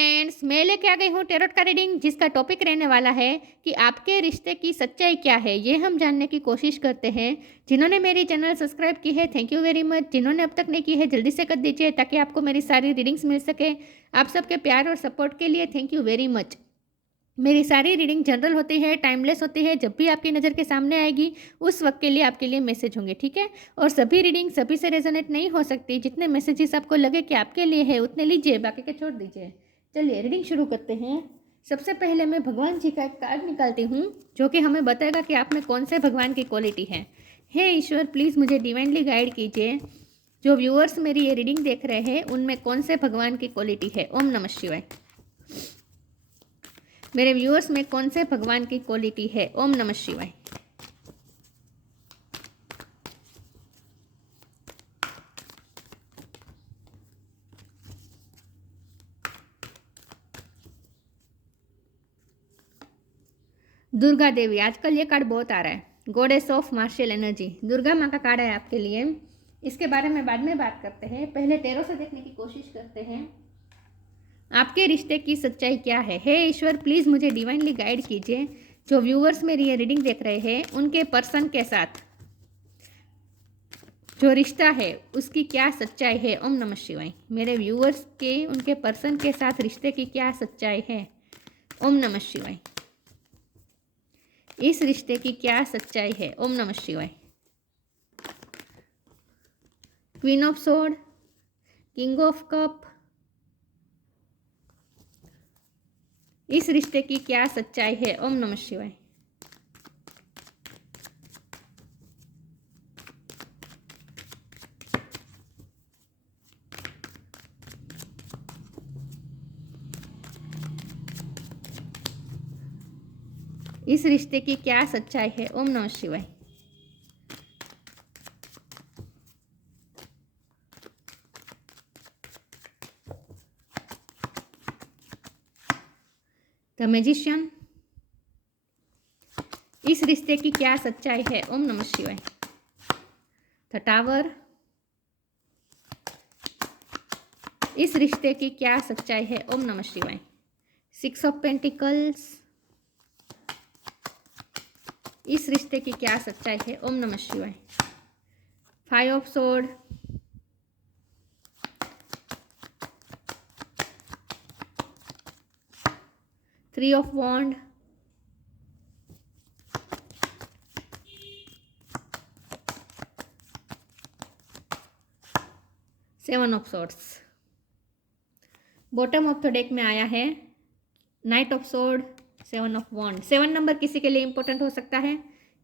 Friends, मैं लेके आ गई हूँ टैरोट का रीडिंग, जिसका टॉपिक रहने वाला है कि आपके रिश्ते की सच्चाई क्या है। ये हम जानने की कोशिश करते हैं। जिन्होंने मेरी चैनल सब्सक्राइब की है, थैंक यू वेरी मच। जिन्होंने अब तक नहीं की है, जल्दी से कर दीजिए ताकि आपको मेरी सारी रीडिंग्स मिल सके। आप सबके प्यार और सपोर्ट के लिए थैंक यू वेरी मच। मेरी सारी रीडिंग जनरल होती है, टाइमलेस होती है। जब भी आपकी नज़र के सामने आएगी उस वक्त के लिए आपके लिए मैसेज होंगे, ठीक है। और सभी रीडिंग सभी से रेजोनेट नहीं हो सकती। जितने मैसेजेस आपको लगे कि आपके लिए है उतने लीजिए, बाकी के छोड़ दीजिए। चलिए रीडिंग शुरू करते हैं। सबसे पहले मैं भगवान जी का एक कार्ड निकालती हूँ जो कि हमें बताएगा कि आप में कौन से भगवान की क्वालिटी है। हे ईश्वर, प्लीज़ मुझे डिवाइनली गाइड कीजिए। जो व्यूअर्स मेरी ये रीडिंग देख रहे हैं उनमें कौन से भगवान की क्वालिटी है। ओम नमः शिवाय। मेरे व्यूअर्स में कौन से भगवान की क्वालिटी है। ओम नमः शिवाय। दुर्गा देवी, आजकल ये कार्ड बहुत आ रहा है। Goddess of martial energy, Durga माँ का कार्ड है आपके लिए। इसके बारे में बाद में बात करते हैं, पहले टैरो से देखने की कोशिश करते हैं आपके रिश्ते की सच्चाई क्या है। हे ईश्वर, प्लीज़ मुझे डिवाइनली गाइड कीजिए। जो व्यूअर्स मेरी ये रीडिंग देख रहे हैं उनके पर्सन के साथ जो रिश्ता है उसकी क्या सच्चाई है। ओम नमः शिवाय। मेरे व्यूअर्स के उनके पर्सन के साथ रिश्ते की क्या सच्चाई है। ओम नमः शिवाय। इस रिश्ते की क्या सच्चाई है। ओम नमः शिवाय। Queen of sword, king of cup, इस रिश्ते की क्या सच्चाई है। ओम नमः शिवाय। इस रिश्ते की क्या सच्चाई है। ओम नमः शिवाय। द मैजिशियन, इस रिश्ते की क्या सच्चाई है। ओम नमः शिवाय। द टावर, इस रिश्ते की क्या सच्चाई है। ओम नमः शिवाय। सिक्स ऑफ पेंटिकल्स, इस रिश्ते की क्या सच्चाई है। ओम नमः शिवाय। Five of sword, three of wand, seven of swords. Bottom of the deck में आया है knight of sword, seven of wand. 7 number किसी के लिए इंपॉर्टेंट हो सकता है,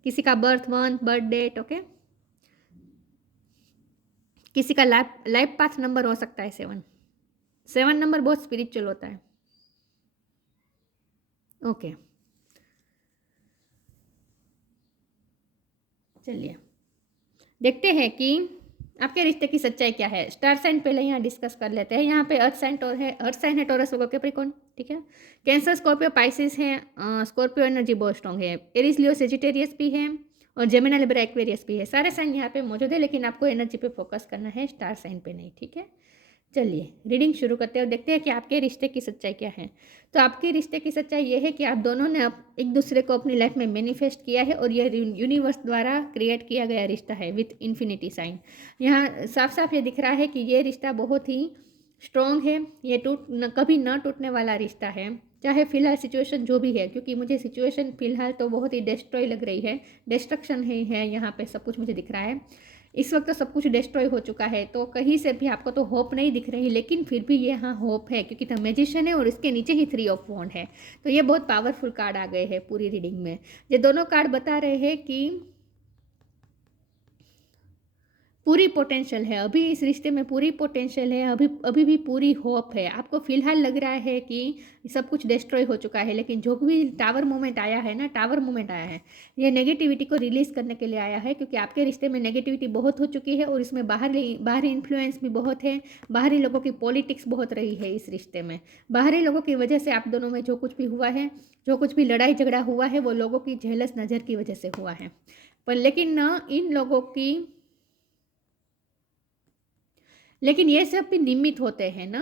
किसी का birth month, birth date, okay. किसी का लाइफ पाथ नंबर हो सकता है 7 नंबर बहुत स्पिरिचुअल होता है, ओके। चलिए देखते हैं कि आपके रिश्ते की सच्चाई क्या है। स्टार साइन पहले यहाँ डिस्कस कर लेते हैं। यहाँ पे अर्थ साइन है, अर्थ साइन है टॉरस होगा कैप्रिकॉर्न, ठीक है। कैंसर, स्कॉर्पियो, पाइसिस है। स्कॉर्पियो एनर्जी बहुत स्ट्रॉन्ग है। एरिस, लियो, सेजिटेरियस भी है और जेमिनी, लिब्रा, एक्वेरियस भी है। सारे साइन यहाँ पे मौजूद है, लेकिन आपको एनर्जी पे फोकस करना है, स्टार साइन पे नहीं, ठीक है। चलिए रीडिंग शुरू करते हैं और देखते हैं कि आपके रिश्ते की सच्चाई क्या है। तो आपके रिश्ते की सच्चाई ये है कि आप दोनों ने एक दूसरे को अपनी लाइफ में मैनिफेस्ट किया है और यह यूनिवर्स द्वारा क्रिएट किया गया रिश्ता है विथ इन्फिनिटी साइन। यहाँ साफ साफ ये दिख रहा है कि ये रिश्ता बहुत ही स्ट्रॉन्ग है। ये कभी न टूटने वाला रिश्ता है, चाहे फिलहाल सिचुएशन जो भी है, क्योंकि मुझे सिचुएशन फिलहाल तो बहुत ही डिस्ट्रॉय लग रही है। डिस्ट्रक्शन है यहाँ पे, सब कुछ मुझे दिख रहा है। इस वक्त तो सब कुछ डिस्ट्रॉय हो चुका है, तो कहीं से भी आपको तो होप नहीं दिख रही, लेकिन फिर भी ये हाँ होप है, क्योंकि द मैजिशियन है और इसके नीचे ही 3 ऑफ वॉन्ड है। तो ये बहुत पावरफुल कार्ड आ गए हैं पूरी रीडिंग में। ये दोनों कार्ड बता रहे हैं कि पूरी पोटेंशियल है, अभी इस रिश्ते में पूरी पोटेंशियल है, अभी भी पूरी होप है। आपको फिलहाल लग रहा है कि सब कुछ डिस्ट्रॉय हो चुका है, लेकिन जो भी टावर मोमेंट आया है ना, टावर मोमेंट आया है, ये नेगेटिविटी को रिलीज करने के लिए आया है, क्योंकि आपके रिश्ते में नेगेटिविटी बहुत हो चुकी है और इसमें बाहरी इन्फ्लुएंस भी बहुत है। बाहरी लोगों की पॉलिटिक्स बहुत रही है इस रिश्ते में। बाहरी लोगों की वजह से आप दोनों में जो कुछ भी हुआ है, जो कुछ भी लड़ाई झगड़ा हुआ है, वो लोगों की जेलस नज़र की वजह से हुआ है। पर लेकिन ये सब भी निमित्त होते हैं ना।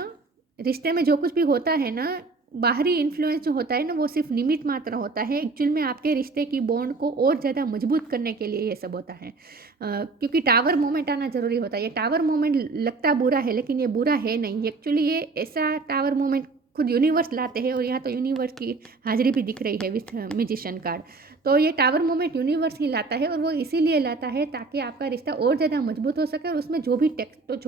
रिश्ते में जो कुछ भी होता है ना, बाहरी इन्फ्लुएंस जो होता है ना, वो सिर्फ निमित्त मात्र होता है। एक्चुअल में आपके रिश्ते की बॉन्ड को और ज़्यादा मजबूत करने के लिए ये सब होता है। क्योंकि टावर मोमेंट आना ज़रूरी होता है। ये टावर मोमेंट लगता बुरा है, लेकिन ये बुरा है नहीं। एक्चुअली ये ऐसा टावर मोमेंट खुद यूनिवर्स लाते हैं, और यहाँ तो यूनिवर्स की हाजिरी भी दिख रही है विथ मैजिशियन कार्ड। तो ये टावर मोमेंट यूनिवर्स ही लाता है, और वो इसीलिए लाता है ताकि आपका रिश्ता और ज़्यादा मजबूत हो सके, और उसमें जो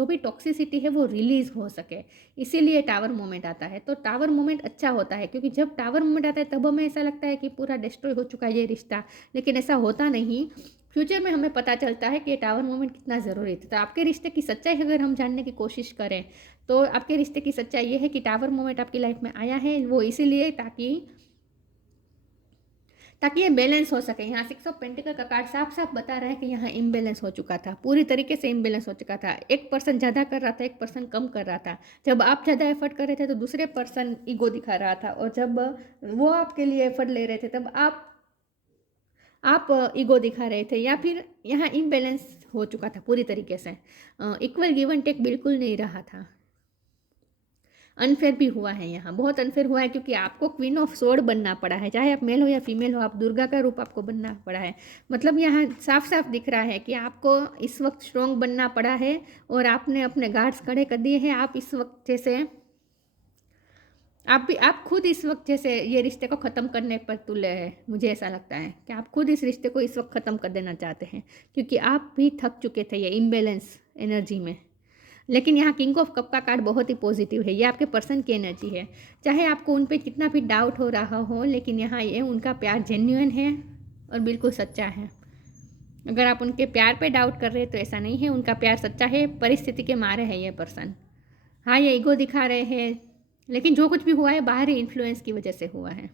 भी टॉक्सिसिटी है वो रिलीज़ हो सके। इसीलिए टावर मोमेंट आता है। तो टावर मोमेंट अच्छा होता है, क्योंकि जब टावर मोमेंट आता है तब हमें ऐसा लगता है कि पूरा डिस्ट्रॉय हो चुका है ये रिश्ता, लेकिन ऐसा होता नहीं। फ्यूचर में हमें पता चलता है कि ये टावर मोमेंट कितना ज़रूरी था। तो आपके रिश्ते की सच्चाई अगर हम जानने की कोशिश करें, तो आपके रिश्ते की सच्चाई ये है कि टावर मोमेंट आपकी लाइफ में आया है, वो इसीलिए ताकि ये बैलेंस हो सके। यहाँ 6 ऑफ पेंटिकल का कार्ड साफ साफ बता रहा है कि यहाँ इम्बैलेंस हो चुका था, पूरी तरीके से इम्बैलेंस हो चुका था। एक पर्सन ज़्यादा कर रहा था, एक पर्सन कम कर रहा था। जब आप ज़्यादा एफर्ट कर रहे थे तो दूसरे पर्सन ईगो दिखा रहा था, और जब वो आपके लिए एफर्ट ले रहे थे तब आप ईगो दिखा रहे थे, या फिर यहाँ इम्बैलेंस हो चुका था पूरी तरीके से। इक्वल गिव एंड टेक बिल्कुल नहीं रहा था। अनफेयर भी हुआ है, यहाँ बहुत अनफेयर हुआ है, क्योंकि आपको क्वीन ऑफ सोर्ड बनना पड़ा है। चाहे आप मेल हो या फीमेल हो, आप दुर्गा का रूप आपको बनना पड़ा है। मतलब यहाँ साफ साफ दिख रहा है कि आपको इस वक्त स्ट्रॉन्ग बनना पड़ा है, और आपने अपने गार्ड्स खड़े कर दिए हैं। आप इस वक्त जैसे आप खुद इस वक्त जैसे ये रिश्ते को ख़त्म करने पर तुले हैं। मुझे ऐसा लगता है कि आप खुद इस रिश्ते को इस वक्त ख़त्म कर देना चाहते हैं, क्योंकि आप भी थक चुके थे ये इम्बैलेंस एनर्जी में। लेकिन यहाँ किंग ऑफ कप का कार्ड बहुत ही पॉजिटिव है। ये आपके पर्सन की एनर्जी है। चाहे आपको उन पर कितना भी डाउट हो रहा हो, लेकिन यहाँ ये उनका प्यार जेन्युइन है और बिल्कुल सच्चा है। अगर आप उनके प्यार पे डाउट कर रहे हैं तो ऐसा नहीं है, उनका प्यार सच्चा है। परिस्थिति के मारे है ये पर्सन। हाँ, ये ईगो दिखा रहे हैं, लेकिन जो कुछ भी हुआ है बाहरी इन्फ्लुएंस की वजह से हुआ है।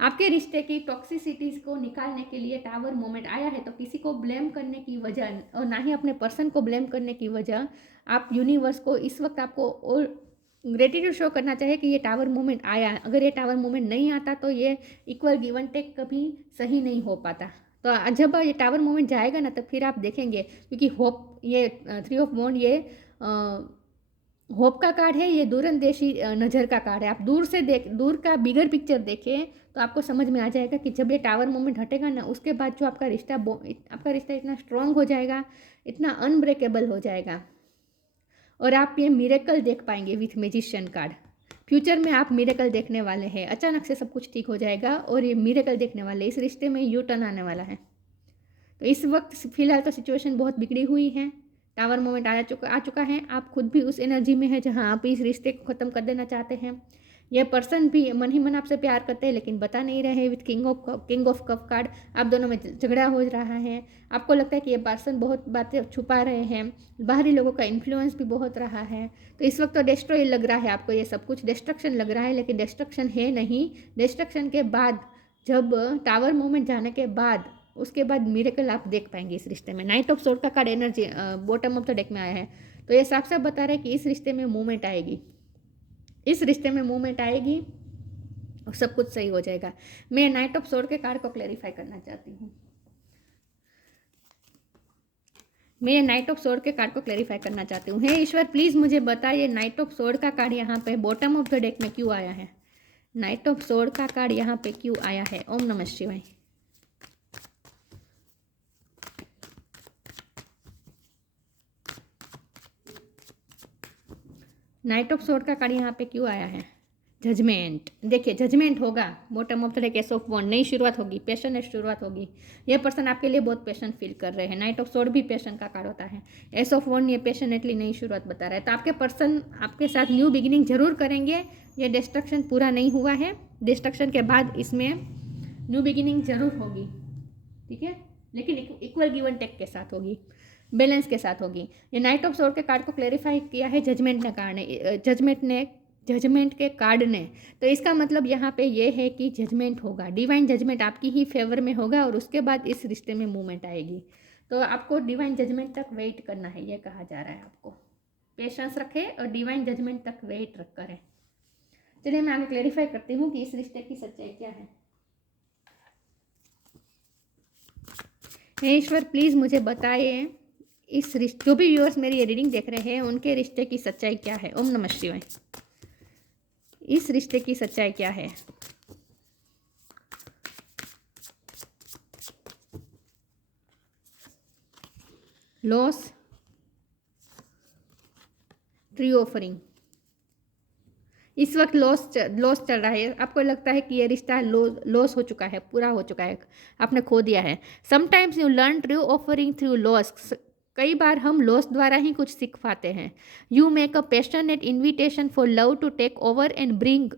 आपके रिश्ते की टॉक्सिसिटीज़ को निकालने के लिए टावर मोमेंट आया है, तो किसी को ब्लेम करने की वजह और ना ही अपने पर्सन को ब्लेम करने की वजह, आप यूनिवर्स को इस वक्त आपको और ग्रेटिट्यूड शो करना चाहिए कि ये टावर मोमेंट आया। अगर ये टावर मोमेंट नहीं आता तो ये इक्वल गिव एंड टेक कभी सही नहीं हो पाता। तो जब ये टावर मोमेंट जाएगा ना, तब फिर आप देखेंगे, क्योंकि होप, ये 3 ऑफ वॉन्ड, ये होप का कार्ड है। ये दूरंदेशी नज़र का कार्ड है। आप दूर का बिगर पिक्चर देखें तो आपको समझ में आ जाएगा कि जब ये टावर मोमेंट हटेगा ना, उसके बाद जो आपका रिश्ता इतना स्ट्रांग हो जाएगा, इतना अनब्रेकेबल हो जाएगा, और आप ये मिरेकल देख पाएंगे विथ मैजिशियन कार्ड। फ्यूचर में आप मिरेकल देखने वाले हैं। अचानक से सब कुछ ठीक हो जाएगा, और ये मिरेकल देखने वाले, इस रिश्ते में यू टर्न आने वाला है। तो इस वक्त फिलहाल तो सिचुएशन बहुत बिगड़ी हुई है। टावर मोमेंट आ चुका है। आप खुद भी उस एनर्जी में है जहां आप इस रिश्ते को ख़त्म कर देना चाहते हैं। यह पर्सन भी मन ही मन आपसे प्यार करते हैं, लेकिन बता नहीं रहे हैं। With king of cup card, आप दोनों में झगड़ा हो रहा है। आपको लगता है कि ये पर्सन बहुत बातें छुपा रहे हैं, बाहरी लोगों का इन्फ्लुएंस भी बहुत रहा है। तो इस वक्त तो डिस्ट्रॉय लग रहा है आपको, ये सब कुछ डिस्ट्रक्शन लग रहा है, लेकिन डिस्ट्रक्शन है नहीं। डिस्ट्रक्शन के बाद, जब टावर मोमेंट जाने के बाद, उसके बाद मिरेकल आप देख पाएंगे इस रिश्ते में। नाइट ऑफ सोर्ड का card energy bottom of the deck में आया है, तो ये साफ साफ बता रहा है कि इस रिश्ते में मूवमेंट आएगी, इस रिश्ते में मूवमेंट आएगी, और सब कुछ सही हो जाएगा। मैं नाइट ऑफ सोर्ड के कार्ड को क्लैरिफाई करना चाहती हूँ। मैं नाइट ऑफ सोर्ड के कार्ड को क्लैरिफाई करना चाहती हूँ। हे ईश्वर, प्लीज़ मुझे बताइए नाइट ऑफ सोर्ड का कार्ड यहाँ पे बॉटम ऑफ द डेक में क्यों आया है। नाइट ऑफ सोर्ड का कार्ड यहाँ पे क्यों आया है। ओम नमः शिवाय। नाइट ऑफ सोर्ड का कार्ड यहाँ पे क्यों आया है। जजमेंट, देखिए जजमेंट होगा। Bottom of the deck ace of wand, नई शुरुआत होगी, पैशनेट शुरुआत होगी। ये पर्सन आपके लिए बहुत पैशन फील कर रहे हैं। नाइट ऑफ सोर्ड भी पैशन का कार्ड होता है। एस ऑफ वॉन्ड ये पैशनेटली नई शुरुआत बता रहा है। तो आपके पर्सन आपके साथ न्यू बिगिनिंग जरूर करेंगे। ये डिस्ट्रक्शन पूरा नहीं हुआ है, डिस्ट्रक्शन के बाद इसमें न्यू बिगिनिंग जरूर होगी, ठीक है, लेकिन इक्वल गिव एंड टेक के साथ होगी, बैलेंस के साथ होगी। ये नाइट ऑफ सोर्ड के कार्ड को क्लैरिफाई किया है जजमेंट ने कार्ड ने जजमेंट के कार्ड ने। तो इसका मतलब यहाँ पे ये है कि जजमेंट होगा, डिवाइन जजमेंट आपकी ही फेवर में होगा, और उसके बाद इस रिश्ते में मूवमेंट आएगी। तो आपको डिवाइन जजमेंट तक वेट करना है, ये कहा जा रहा है। आपको पेशेंस रखें और डिवाइन जजमेंट तक वेट रख करें। चलिए मैं आगे क्लैरिफाई करती हूँ कि इस रिश्ते की सच्चाई क्या है। हे ईश्वर, प्लीज़ मुझे बताइए इस रिश्ते, जो भी व्यूअर्स मेरी ये रीडिंग देख रहे हैं उनके रिश्ते की सच्चाई क्या है? ओम नमः शिवाय। इस रिश्ते की सच्चाई क्या है? Loss, tree offering. इस वक्त लॉस चल रहा है। आपको लगता है कि ये रिश्ता लॉस हो चुका है, पूरा हो चुका है, आपने खो दिया है। Sometimes you learn true offering through loss. कई बार हम लॉस द्वारा ही कुछ सीख पाते हैं। You make a passionate invitation for love to take over and bring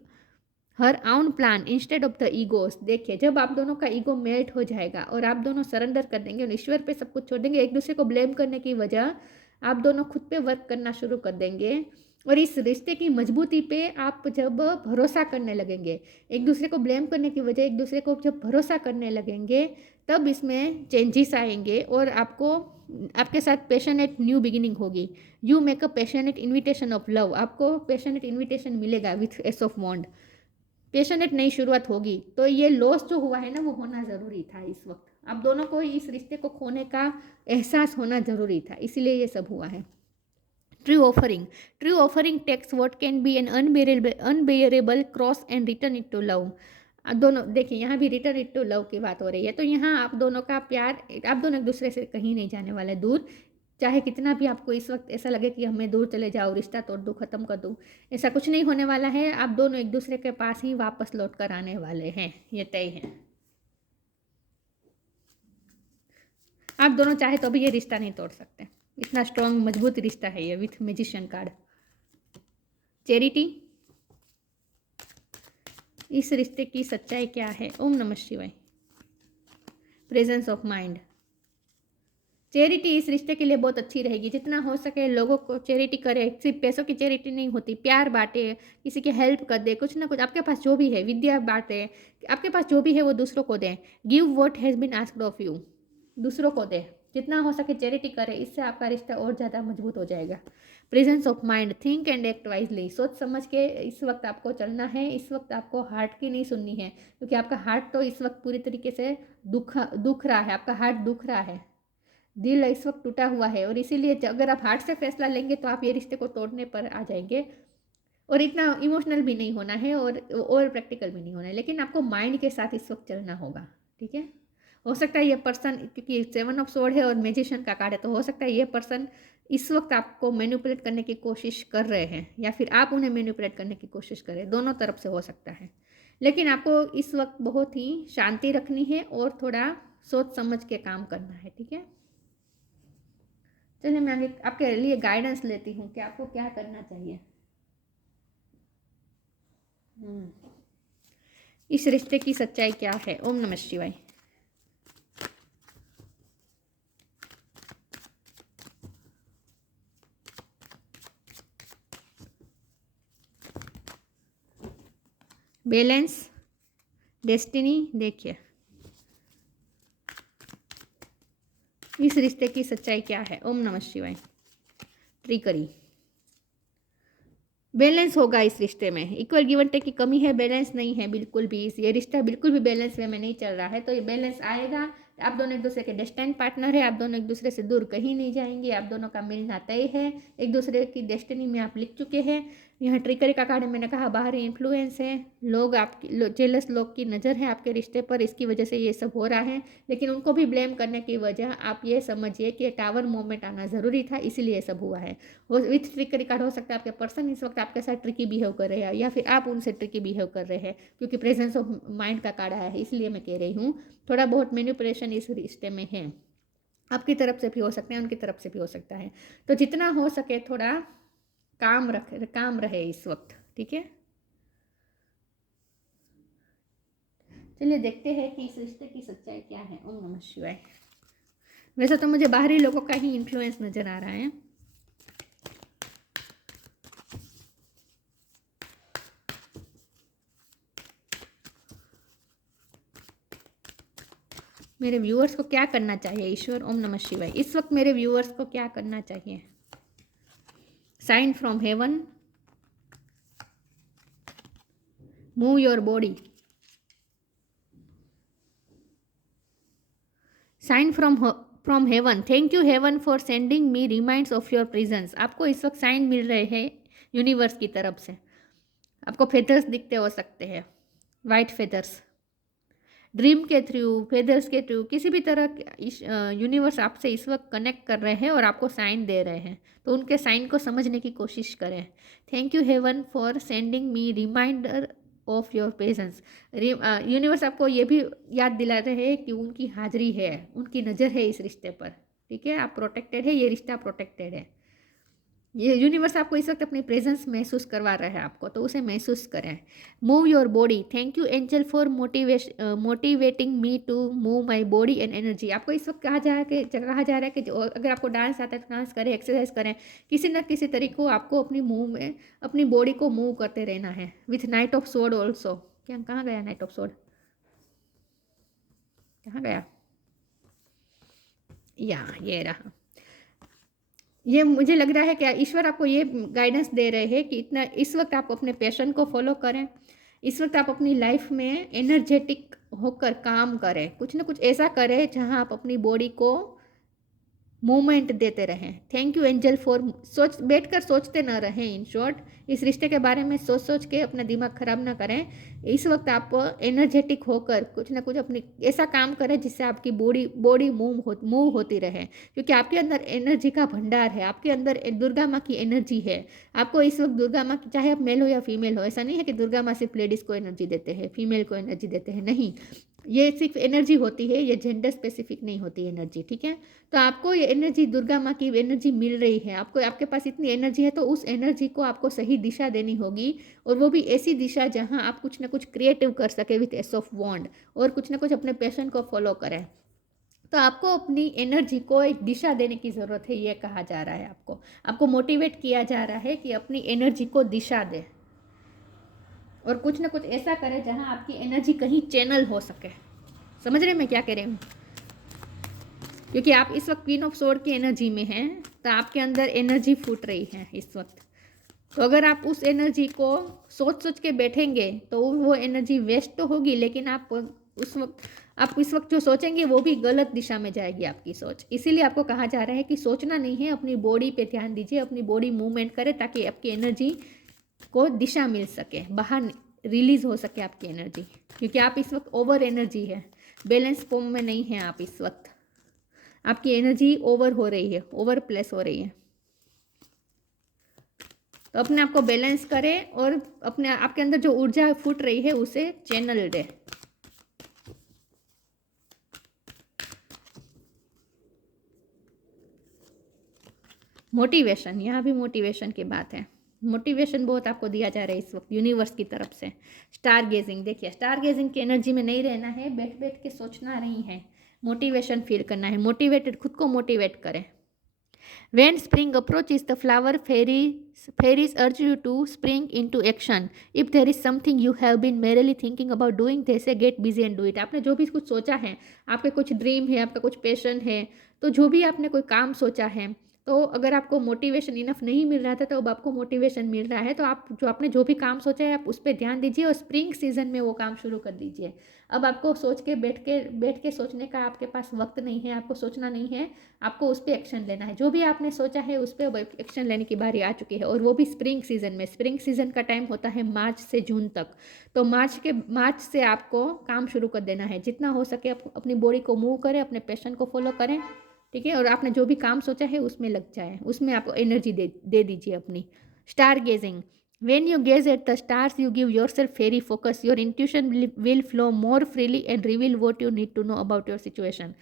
her own plan instead of the egos. देखिए, जब आप दोनों का ईगो मेल्ट हो जाएगा और आप दोनों सरेंडर कर देंगे और ईश्वर पे सब कुछ छोड़ देंगे, एक दूसरे को ब्लेम करने की वजह आप दोनों खुद पे वर्क करना शुरू कर देंगे। और इस रिश्ते की मजबूती पे आप जब भरोसा करने लगेंगे, एक दूसरे को ब्लेम करने की वजह एक दूसरे को जब भरोसा करने लगेंगे, तब इसमें चेंजेस आएंगे और आपको आपके साथ पैशनेट न्यू बिगिनिंग होगी। You make a passionate invitation of love. आपको पैशनेट इन्विटेशन मिलेगा with ace of wand. Passionate नई शुरुआत होगी। तो ये लॉस जो हुआ है ना, वो होना ज़रूरी था। इस वक्त आप दोनों को इस रिश्ते को खोने का एहसास होना ज़रूरी था, इसलिए ये सब हुआ है। True offering takes what can be an unbearable cross and return it to love. दोनों देखिए, यहाँ भी रिटर्न इट टू लव की बात हो रही है। तो यहाँ आप दोनों का प्यार, आप दोनों एक दूसरे से कहीं नहीं जाने वाले दूर। चाहे कितना भी आपको इस वक्त ऐसा लगे कि हमें दूर चले जाओ, रिश्ता तोड़ दूँ, ख़त्म कर दूँ, ऐसा कुछ नहीं होने वाला है। आप दोनों एक दूसरे के पास ही वापस लौट कर आने वाले हैं, ये तय है। आप दोनों चाहे तो भी ये रिश्ता नहीं तोड़ सकते, इतना स्ट्रॉन्ग मजबूत रिश्ता है ये विथ मैजिशियन कार्ड। चैरिटी, इस रिश्ते की सच्चाई क्या है? ओम नमः शिवाय। Presence of mind. चैरिटी इस रिश्ते के लिए बहुत अच्छी रहेगी। जितना हो सके लोगों को चैरिटी करे। सिर्फ पैसों की चैरिटी नहीं होती, प्यार बांटे, किसी की हेल्प कर दे, कुछ ना कुछ आपके पास जो भी है, विद्या बांटे, आपके पास जो भी है वो दूसरों को दें। Give what has been asked of you, दूसरों को दे। जितना हो सके चैरिटी करे, इससे आपका रिश्ता और ज़्यादा मजबूत हो जाएगा। Presence of mind, think and act wisely. सोच समझ के इस वक्त आपको चलना है। इस वक्त आपको हार्ट की नहीं सुननी है, क्योंकि आपका हार्ट तो इस वक्त पूरी तरीके से दुख रहा है। आपका हार्ट दुख रहा है, दिल इस वक्त टूटा हुआ है। और इसीलिए अगर आप हार्ट से फैसला लेंगे तो आप ये रिश्ते को तोड़ने पर आ जाएंगे। और इतना इमोशनल भी नहीं होना है और प्रैक्टिकल भी नहीं होना है, लेकिन आपको माइंड के साथ इस वक्त चलना होगा। ठीक है, हो सकता है ये पर्सन, क्योंकि 7 ऑफ सोर्ड है और मैजिशियन का कार्ड है, तो हो सकता है ये पर्सन इस वक्त आपको मैनिपुलेट करने की कोशिश कर रहे हैं, या फिर आप उन्हें मैनिपुलेट करने की कोशिश कर रहे हैं। दोनों तरफ से हो सकता है, लेकिन आपको इस वक्त बहुत ही शांति रखनी है और थोड़ा सोच समझ के काम करना है। ठीक है, चलिए मैं आपके लिए गाइडेंस लेती हूँ कि आपको क्या करना चाहिए। इस रिश्ते की सच्चाई क्या है? ओम नमः शिवाय। Balance, destiny. देखिए, इस रिश्ते की सच्चाई क्या है? ओम नमः शिवाय। ट्रिकरी, बैलेंस होगा इस रिश्ते में। इक्वल गिव एंड टेक की कमी है, बैलेंस नहीं है बिल्कुल भी। ये रिश्ता बिल्कुल भी बैलेंस वे में नहीं चल रहा है, तो ये बैलेंस आएगा। आप दोनों एक दूसरे के डेस्टिनी पार्टनर है, आप दोनों एक दूसरे से दूर कहीं नहीं जाएंगे, आप दोनों का मिलना तय है, एक दूसरे की डेस्टिनी में आप लिख चुके हैं। यहाँ ट्रिकरी का कार्ड मैंने कहा बाहरी इन्फ्लुएंस है, लोग आपकी जेलस लोग की नज़र है आपके रिश्ते पर, इसकी वजह से ये सब हो रहा है। लेकिन उनको भी ब्लेम करने की वजह आप ये समझिए कि टावर मोमेंट आना ज़रूरी था, इसीलिए सब हुआ है। विथ ट्रिकरी कार्ड हो सकता है आपके पर्सन इस वक्त आपके साथ ट्रिकी बिहेव कर रहे हैं, या फिर आप उनसे ट्रिकी बिहेव कर रहे हैं, क्योंकि प्रेजेंस ऑफ माइंड का कार्ड आया है, इसलिए मैं कह रही हूँ। थोड़ा बहुत मैनिपुलेशन इस रिश्ते में है, आपकी तरफ से भी हो सकता है, उनकी तरफ से भी हो सकता है। तो जितना हो सके थोड़ा काम रहे इस वक्त। ठीक है, चलिए देखते हैं कि इस रिश्ते की सच्चाई क्या है। ओम नमः शिवाय। वैसे तो मुझे बाहरी लोगों का ही इन्फ्लुएंस नजर आ रहा है। मेरे व्यूअर्स को क्या करना चाहिए ईश्वर? ओम नमः शिवाय। इस वक्त मेरे व्यूअर्स को क्या करना चाहिए? Sign from heaven, move your body. Sign from heaven, thank you heaven for sending me reminds of your presence. आपको इस वक्त साइन मिल रहे हैं यूनिवर्स की तरफ से। आपको फेदर्स दिखते हो सकते हैं, वाइट फेदर्स, ड्रीम के थ्रू, फेदर्स के थ्रू, किसी भी तरह यूनिवर्स आपसे इस वक्त कनेक्ट कर रहे हैं और आपको साइन दे रहे हैं, तो उनके साइन को समझने की कोशिश करें। Thank you heaven for sending me reminder of your presence. Universe आपको ये भी याद दिला रहे हैं कि उनकी हाजिरी है, उनकी नज़र है इस रिश्ते पर। ठीक है, आप प्रोटेक्टेड है, ये रिश्ता प्रोटेक्टेड है। ये यूनिवर्स आपको इस वक्त अपनी प्रेजेंस महसूस करवा रहा है आपको, तो उसे महसूस करें। Move your body, thank you angel for motivating me to move my body and energy. आपको इस वक्त कहा जा रहा है कि अगर आपको डांस आता है तो डांस करें, एक्सरसाइज करें, किसी न किसी तरीके को आपको अपनी बॉडी को मूव करते रहना है। विथ नाइट ऑफ सोड ऑल्सो, क्या कहाँ गया नाइट ऑफ सोड, कहाँ गया, या ये रहा। ये मुझे लग रहा है कि ईश्वर आपको ये गाइडेंस दे रहे हैं कि इतना इस वक्त आप अपने पैशन को फॉलो करें, इस वक्त आप अपनी लाइफ में एनर्जेटिक होकर काम करें, कुछ ना कुछ ऐसा करें जहां आप अपनी बॉडी को मूवमेंट देते रहें। थैंक यू एंजल फॉर, बैठकर सोचते ना रहें। इन शॉर्ट, इस रिश्ते के बारे में सोच सोच के अपना दिमाग खराब ना करें। इस वक्त आप एनर्जेटिक होकर कुछ ना कुछ अपनी ऐसा काम करें जिससे आपकी बॉडी मूव होती रहे, क्योंकि आपके अंदर एनर्जी का भंडार है, आपके अंदर दुर्गा माँ की एनर्जी है। आपको इस वक्त दुर्गा माँ की, चाहे आप मेल हो या फीमेल हो, ऐसा नहीं है कि दुर्गा माँ सिर्फ लेडीज़ को एनर्जी देते हैं, फीमेल को एनर्जी देते हैं, नहीं, ये सिर्फ एनर्जी होती है, ये जेंडर स्पेसिफिक नहीं होती एनर्जी। ठीक है, तो आपको ये एनर्जी, दुर्गा माँ की एनर्जी मिल रही है, आपको, आपके पास इतनी एनर्जी है, तो उस एनर्जी को आपको सही दिशा देनी होगी, और वो भी ऐसी दिशा जहाँ आप कुछ ना कुछ क्रिएटिव कर सके विथ एस ऑफ वॉन्ड, और कुछ ना कुछ अपने पैशन को फॉलो करें। तो आपको अपनी एनर्जी को एक दिशा देने की ज़रूरत है, ये कहा जा रहा है। आपको मोटिवेट किया जा रहा है कि अपनी एनर्जी को दिशा दे और कुछ ना कुछ ऐसा करें जहाँ आपकी एनर्जी कहीं चैनल हो सके। समझ रहे मैं क्या कह रही हूँ? क्योंकि आप इस वक्त क्वीन ऑफ सोर्ड की एनर्जी में हैं, तो आपके अंदर एनर्जी फूट रही है इस वक्त। तो अगर आप उस एनर्जी को सोच सोच के बैठेंगे तो वो एनर्जी वेस्ट तो होगी, लेकिन आप इस वक्त जो सोचेंगे वो भी गलत दिशा में जाएगी आपकी सोच। इसीलिए आपको कहा जा रहा है कि सोचना नहीं है, अपनी बॉडी पे ध्यान दीजिए, अपनी बॉडी मूवमेंट करें ताकि आपकी एनर्जी को दिशा मिल सके, बाहर रिलीज हो सके आपकी एनर्जी। क्योंकि आप इस वक्त ओवर एनर्जी है, बैलेंस फॉर्म में नहीं है आप इस वक्त, आपकी एनर्जी ओवर हो रही है, ओवर प्लेस हो रही है। तो अपने आप को बैलेंस करें और अपने आपके अंदर जो ऊर्जा फूट रही है उसे चैनल दे। मोटिवेशन, यहाँ भी मोटिवेशन की बात है। मोटिवेशन बहुत आपको दिया जा रहा है इस वक्त यूनिवर्स की तरफ से। स्टार गेजिंग, देखिए स्टार गेजिंग की एनर्जी में नहीं रहना है, बैठ बैठ के सोचना नहीं है, मोटिवेशन फील करना है। मोटिवेटेड, खुद को मोटिवेट करें। When spring approaches, the flower fairies urge you to spring into action. If there is something you have been merely thinking about doing, they say get busy and do it. आपने जो भी कुछ सोचा है, आपके कुछ dream है, आपका कुछ पैशन है, तो जो भी आपने कोई काम सोचा है, तो अगर आपको मोटिवेशन इनफ नहीं मिल रहा था तो अब आपको मोटिवेशन मिल रहा है, तो आपने जो भी काम सोचा है आप उस पर ध्यान दीजिए और स्प्रिंग सीजन में वो काम शुरू कर दीजिए। अब आपको बैठ के सोचने का आपके पास वक्त नहीं है, आपको सोचना नहीं है, आपको उस पर एक्शन लेना है। जो भी आपने सोचा है उस पर एक्शन लेने की बारी आ चुकी है, और वो भी स्प्रिंग सीजन में। स्प्रिंग सीजन का टाइम होता है मार्च से जून तक, तो मार्च से आपको काम शुरू कर देना है। जितना हो सके अपनी बॉडी को मूव करें, अपने पैशन को फॉलो करें, ठीक है, और आपने जो भी काम सोचा है उसमें लग जाए, उसमें आपको एनर्जी दे दीजिए अपनी। Star gazing, when you gaze at the stars you give yourself fairy focus, your intuition will flow more freely and reveal what you need to know about your situation.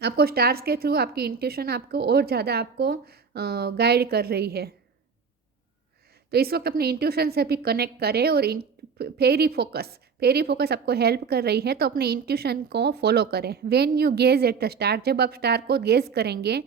आपको स्टार्स के through आपकी intuition आपको और ज़्यादा आपको guide कर रही है। तो इस वक्त अपने इंट्यूशन से भी कनेक्ट करें और फेरी फोकस आपको हेल्प कर रही है, तो अपने इंट्यूशन को फॉलो करें। When you gaze at the star, जब आप स्टार को गेज करेंगे,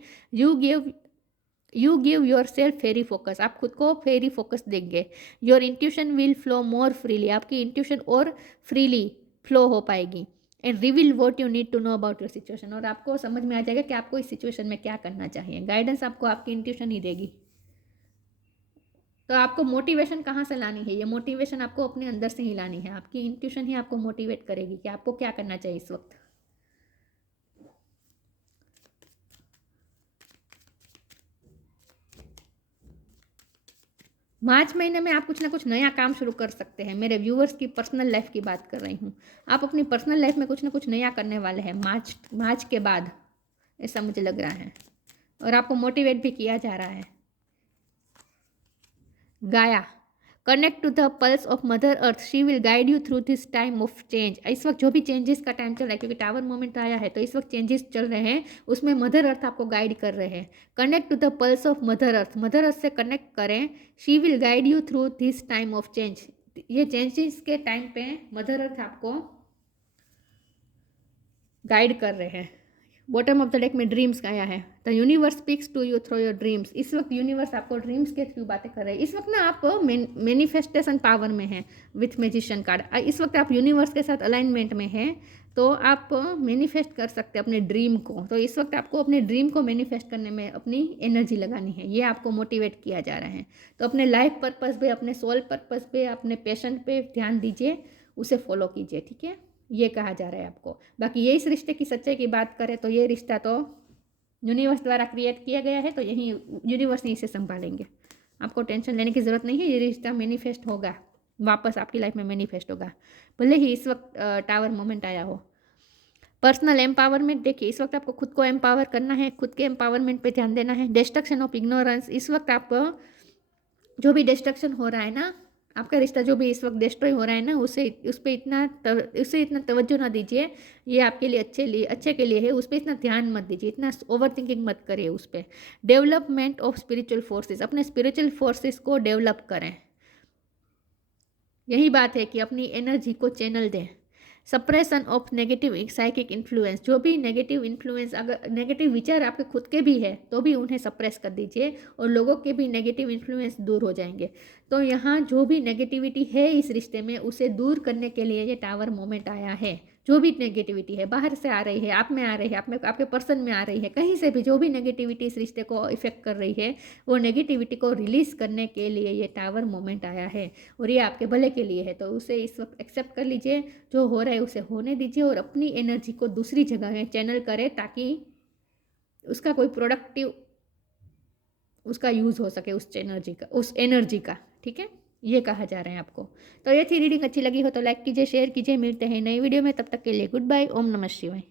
you give yourself fairy focus, आप खुद को फेरी फोकस देंगे। Your intuition will flow more freely, आपकी इंट्यूशन और फ्रीली फ्लो हो पाएगी। And reveal what you need to know about your situation, और आपको समझ में आ जाएगा कि आपको इस सिचुएशन में क्या करना चाहिए। गाइडेंस आपको आपकी इंट्यूशन ही देगी। तो आपको मोटिवेशन कहाँ से लानी है? ये मोटिवेशन आपको अपने अंदर से ही लानी है, आपकी इंट्यूशन ही आपको मोटिवेट करेगी कि आपको क्या करना चाहिए इस वक्त। मार्च महीने में आप कुछ ना कुछ नया काम शुरू कर सकते हैं। मेरे व्यूअर्स की पर्सनल लाइफ की बात कर रही हूँ। आप अपनी पर्सनल लाइफ में कुछ ना कुछ नया करने वाले हैं मार्च के बाद, ऐसा मुझे लग रहा है, और आपको मोटिवेट भी किया जा रहा है। Gaia, connect to the pulse of mother earth, she will guide you through this time of change. इस वक्त जो भी चेंजेस का टाइम चल रहा है, क्योंकि टावर मोमेंट आया है तो इस वक्त चेंजेस चल रहे हैं, उसमें मदर अर्थ आपको गाइड कर रहे हैं। Connect to the pulse of mother earth, mother earth से कनेक्ट करें। She will guide you through this time of change, ये चेंजेस के टाइम पे मदर अर्थ आपको गाइड कर रहे हैं। बॉटम ऑफ द डेक में ड्रीम्स आया है। The universe speaks to you through your dreams. इस वक्त यूनिवर्स आपको ड्रीम्स के थ्रू बातें कर रहे हैं। इस वक्त ना आप मैनिफेस्टेशन पावर में हैं विथ मैजिशियन कार्ड। इस वक्त आप यूनिवर्स के साथ अलाइनमेंट में हैं, तो आप मैनिफेस्ट कर सकते हैं अपने ड्रीम को। तो इस वक्त आपको अपने ड्रीम को मैनिफेस्ट करने में अपनी एनर्जी लगानी है, ये आपको मोटिवेट किया जा रहा है। तो अपने लाइफ पर्पस पे, अपने सोल पर्पस पे, अपने पैशन पे ध्यान दीजिए, उसे फॉलो कीजिए, ठीक है, ये कहा जा रहा है आपको। बाकी ये इस रिश्ते की सच्चाई की बात करें तो ये रिश्ता तो यूनिवर्स द्वारा क्रिएट किया गया है, तो यही यूनिवर्स ही इसे संभालेंगे। आपको टेंशन लेने की ज़रूरत नहीं है, ये रिश्ता मैनिफेस्ट होगा, वापस आपकी लाइफ में मैनिफेस्ट होगा, भले ही इस वक्त टावर मोमेंट आया हो। पर्सनल एम्पावरमेंट, देखिए इस वक्त आपको खुद को एम्पावर करना है, खुद के एम्पावरमेंट पे ध्यान देना है। डिस्ट्रक्शन ऑफ इग्नोरेंस, इस वक्त आप जो भी डिस्ट्रक्शन हो रहा है ना, आपका रिश्ता जो भी इस वक्त डिस्ट्रॉय हो रहा है ना, उसे इतना तवज्जो ना दीजिए। ये आपके लिए अच्छे के लिए है, उस पर इतना ध्यान मत दीजिए, इतना ओवर थिंकिंग मत करिए उस पर। डेवलपमेंट ऑफ स्पिरिचुअल फोर्सेस, अपने स्पिरिचुअल फोर्सेस को डेवलप करें। यही बात है कि अपनी एनर्जी को चैनल दें। Suppression of negative psychic influence, जो भी नेगेटिव इन्फ्लुएंस, अगर नेगेटिव विचार आपके खुद के भी है तो भी उन्हें सप्रेस कर दीजिए, और लोगों के भी नेगेटिव इन्फ्लुएंस दूर हो जाएंगे। तो यहाँ जो भी नेगेटिविटी है इस रिश्ते में, उसे दूर करने के लिए ये टावर मोमेंट आया है। जो भी नेगेटिविटी है, बाहर से आ रही है, आप में आ रही है, आप में, आपके पर्सन में आ रही है, कहीं से भी जो भी नेगेटिविटी इस रिश्ते को इफेक्ट कर रही है, वो नेगेटिविटी को रिलीज करने के लिए ये टावर मोमेंट आया है, और ये आपके भले के लिए है। तो उसे इस वक्त एक्सेप्ट कर लीजिए, जो हो रहा है उसे होने दीजिए, और अपनी एनर्जी को दूसरी जगह में चैनल करें, ताकि उसका कोई प्रोडक्टिव उसका यूज़ हो सके, उस एनर्जी का, ठीक है, ये कहा जा रहा है आपको। तो ये थी रीडिंग, अच्छी लगी हो तो लाइक कीजिए, शेयर कीजिए। मिलते हैं नई वीडियो में, तब तक के लिए गुड बाय। ओम नमः शिवाय।